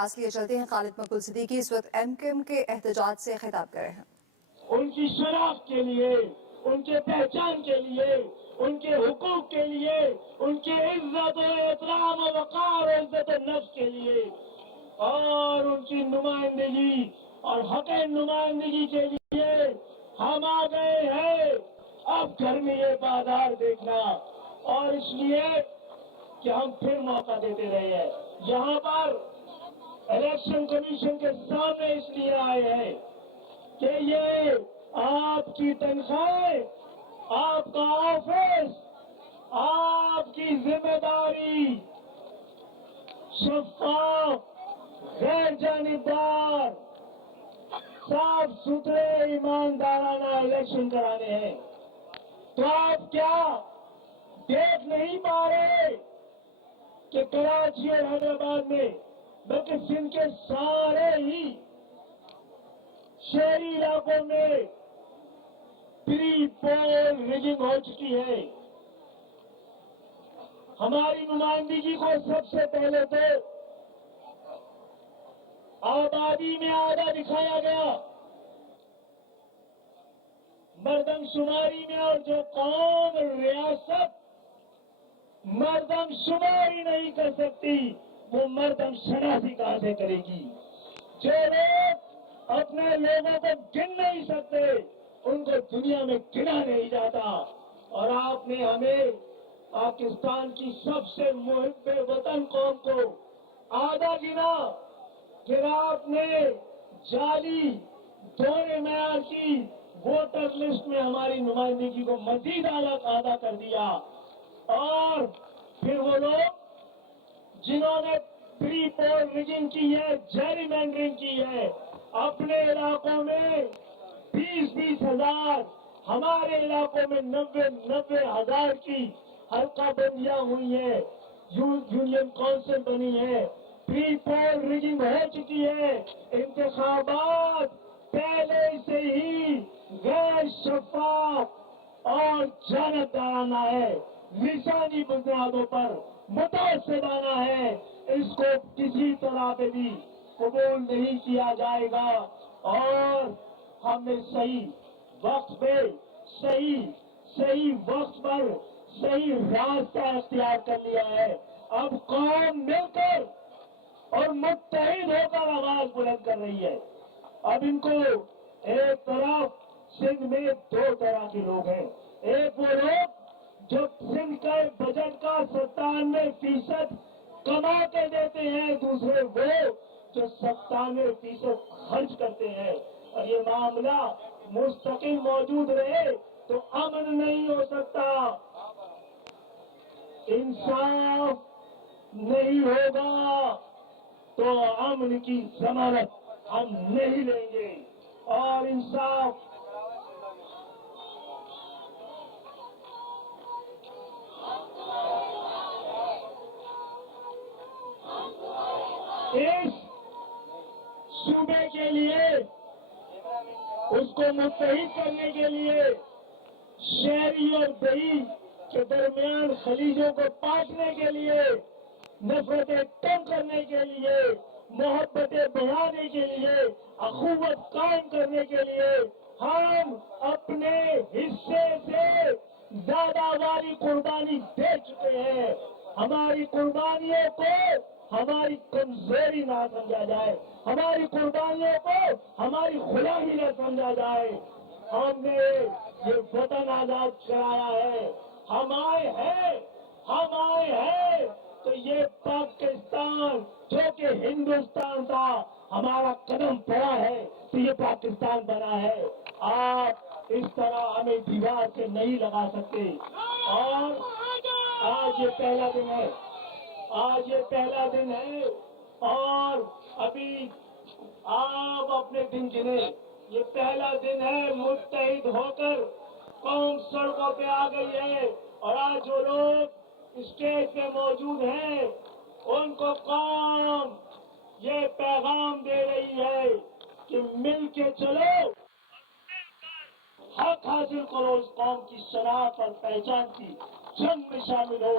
پاس لیے چلتے ہیں خالد مقبول صدیقی اس وقت ایم کیو ایم کے احتجاج سے خطاب کر رہے ہیں. ان کی شناخت کے لیے، ان کے پہچان کے لیے، ان کے حقوق کے لیے، ان کے عزت و احترام و وقار و عزت و نفس کے لیے اور ان کی نمائندگی اور حق نمائندگی کے لیے ہم آ گئے ہیں. اب گھر میں یہ بازار دیکھنا، اور اس لیے کہ ہم پھر موقع دیتے رہے ہیں. یہاں پر الیکشن کمیشن کے سامنے اس لیے آئے ہیں کہ یہ آپ کی تنخواہیں، آپ کا آفس، آپ کی ذمہ داری شفاف، غیر جانبدار، صاف ستھرے ایماندارانہ الیکشن کرانے ہیں. تو آپ کیا دیکھ نہیں پا رہے کہ کراچی اور حیدرآباد میں بلکہ سندھ کے سارے ہی شہری علاقوں میں پری پول ریگنگ ہو چکی ہے. ہماری نمائندگی کو سب سے پہلے تو آبادی میں آدھا دکھایا گیا، مردم شماری میں، اور جو قوم ریاست مردم شماری نہیں کر سکتی وہ مردم شناسی کہاں سے کرے گی؟ جو لوگ اپنے لوگوں کو گن نہیں سکتے ان کو دنیا میں گنا نہیں جاتا. اور آپ نے ہمیں پاکستان کی سب سے محب وطن قوم کو آدھا گنا، پھر آپ نے جعلی دوہرے معیار کی ووٹر لسٹ میں ہماری نمائندگی کو مزید آدھا کر دیا. اور پھر وہ لوگ جنہوں نے پری پول ریگنگ کی ہے، جیری مینڈرنگ کی ہے، اپنے علاقوں میں 20-20 ہزار، ہمارے علاقوں میں 90-90 ہزار کی حلقہ بندیاں ہوئی ہیں، یونین کونسل بنی ہے، پری پول ریگنگ ہو چکی ہے. انتخابات پہلے سے ہی غیر شفاف اور جانبدارانہ ہے، لسانی بنیادوں پر متعصبانہ ہے. اس کو کسی طرح پہ بھی قبول نہیں کیا جائے گا. اور ہم نے صحیح وقت پہ صحیح وقت پر صحیح راستہ اختیار کر لیا ہے. اب قوم مل کر اور متحد ہو کر آواز بلند کر رہی ہے. اب ان کو ایک طرف سندھ میں 2 طرح کے لوگ ہیں. ایک وہ لوگ جو سندھ کے بجٹ کا 97% کما کے دیتے ہیں، دوسرے وہ جو 97% خرچ کرتے ہیں. اور یہ معاملہ مستقل موجود رہے تو امن نہیں ہو سکتا، انصاف نہیں ہوگا تو امن کی ضمانت ہم نہیں لیں گے. اور انصاف اس صوبے کے لیے، اس کو متحد کرنے کے لیے، شہری اور دیہی کے درمیان خلیجوں کو بانٹنے کے لیے، نفرتیں کم کرنے کے لیے، محبتیں بڑھانے کے لیے، اخوت قائم کرنے کے لیے ہم اپنے حصے سے زیادہ والی قربانی دے چکے ہیں. ہماری قربانیوں کو ہماری کمزوری نہ سمجھا جائے، ہماری قربانیوں کو ہماری غلامی نہ سمجھا جائے. ہم نے یہ وطن آزاد کرایا ہے، ہم آئے ہیں تو یہ پاکستان جو کہ ہندوستان تھا، ہمارا قدم پڑا ہے تو یہ پاکستان بنا ہے. آپ اس طرح ہمیں دیوار سے نہیں لگا سکتے. اور آج یہ پہلا دن ہے اور ابھی آپ اپنے دن گنے. یہ پہلا دن ہے، متحد ہو کر قوم سڑکوں پہ آ گئی ہے. اور آج جو لوگ اسٹیج پہ موجود ہیں ان کو قوم یہ پیغام دے رہی ہے کہ مل کے چلو، حق حاصل کرو، اس قوم کی شناخت اور پہچان کی جنگ میں شامل ہو.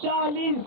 40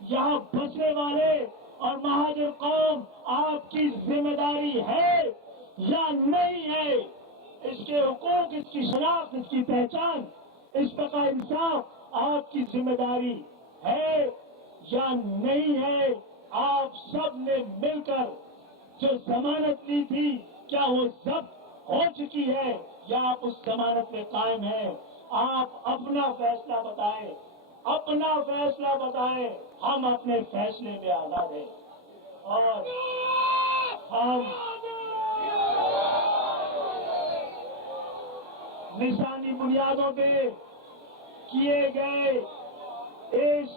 یہاں بسنے والے اور مہاجر قوم آپ کی ذمہ داری ہے یا نہیں ہے؟ اس کے حقوق، اس کی شناخت، اس کی پہچان، اس کا انصاف آپ کی ذمہ داری ہے یا نہیں ہے؟ آپ سب نے مل کر جو ضمانت لی تھی، کیا وہ ضبط ہو چکی ہے یا آپ اس ضمانت میں قائم ہیں؟ آپ اپنا فیصلہ بتائیں، اپنا فیصلہ بتائیں۔ ہم اپنے فیصلے میں آزاد ہیں اور ہم نشانی بنیادوں پہ کیے گئے اس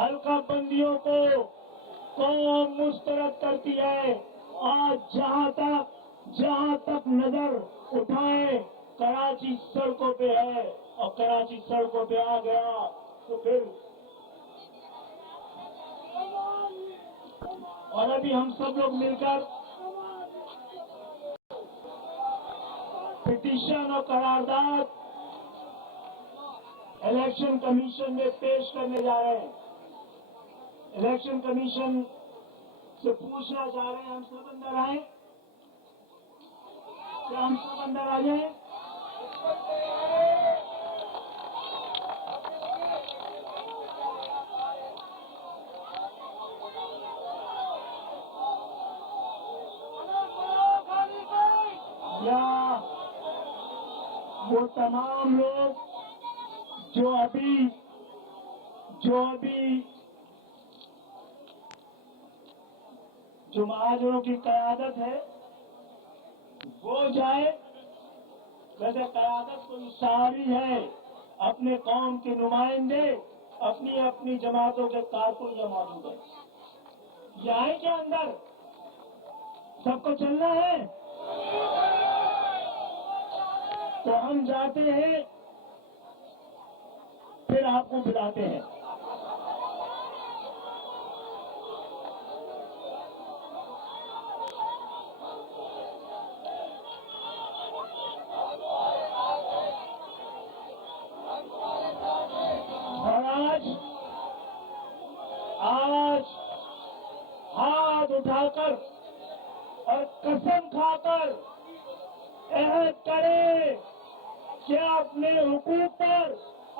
حلقہ بندیوں کو قوم مسترد کرتی ہے۔ آج جہاں تک نظر اٹھائے کراچی سڑکوں پہ ہے، اور کراچی سڑکوں پہ آ گیا تو پھر اور ابھی ہم سب لوگ مل کر پٹیشن اور قرارداد الیکشن کمیشن میں پیش کرنے جا رہے ہیں۔ الیکشن کمیشن سے پوچھنا چاہ رہے ہیں ہم سب اندر آئیں، کیا ہم سب اندر آ جائیں؟ یا وہ تمام لوگ جو ابھی جو مہاجروں کی قیادت ہے وہ جائے، ویسے قیادت تو ساری ہے، اپنے قوم کے نمائندے اپنی اپنی جماعتوں کے کارکن جو موجود ہیں یہ آئے کیا اندر؟ سب کو چلنا ہے تو ہم جاتے ہیں، پھر آپ کو بلاتے ہیں۔ اور آج ہاتھ اٹھا کر اور قسم کھا کر عہد کرے کہ اپنے حقوق پر،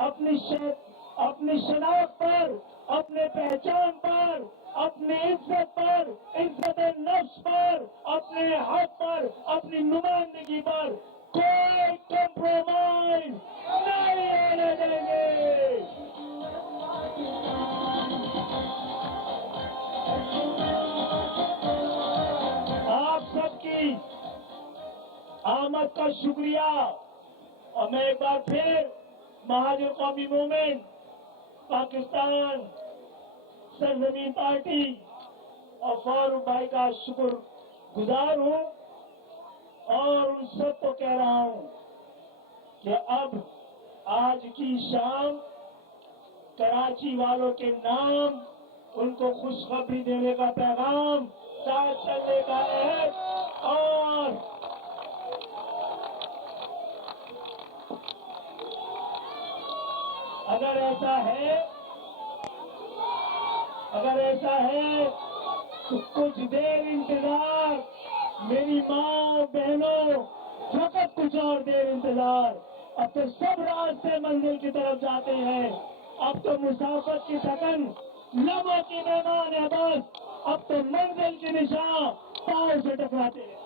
اپنی شناخت پر، اپنے پہچان پر، اپنی عزت پر، عزت نفس پر، اپنے حق پر، اپنی نمائندگی پر کوئی کمپرومائز نہیں ہونے دیں گے۔ آپ سب کی آمد کا شکریہ، اور میں ایک بار پھر مہاجر قومی موومنٹ پاکستان سرزمین پارٹی اور فاروق بھائی کا شکر گزار ہوں، اور ان سب کو کہہ رہا ہوں کہ اب آج کی شام کراچی والوں کے نام ان کو خوشخبری دینے کا پیغام ساتھ چلنے کا ہے، اور اگر ایسا ہے تو کچھ دیر انتظار، میری ماں بہنوں، فقط کچھ اور دیر انتظار۔ اب تو سب راستے منزل کی طرف جاتے ہیں، اب تو مسافت کی تھکن لبوں کی مہمان ہے، بس اب تو منزل کی نشان پاؤں سے ٹکراتے ہیں۔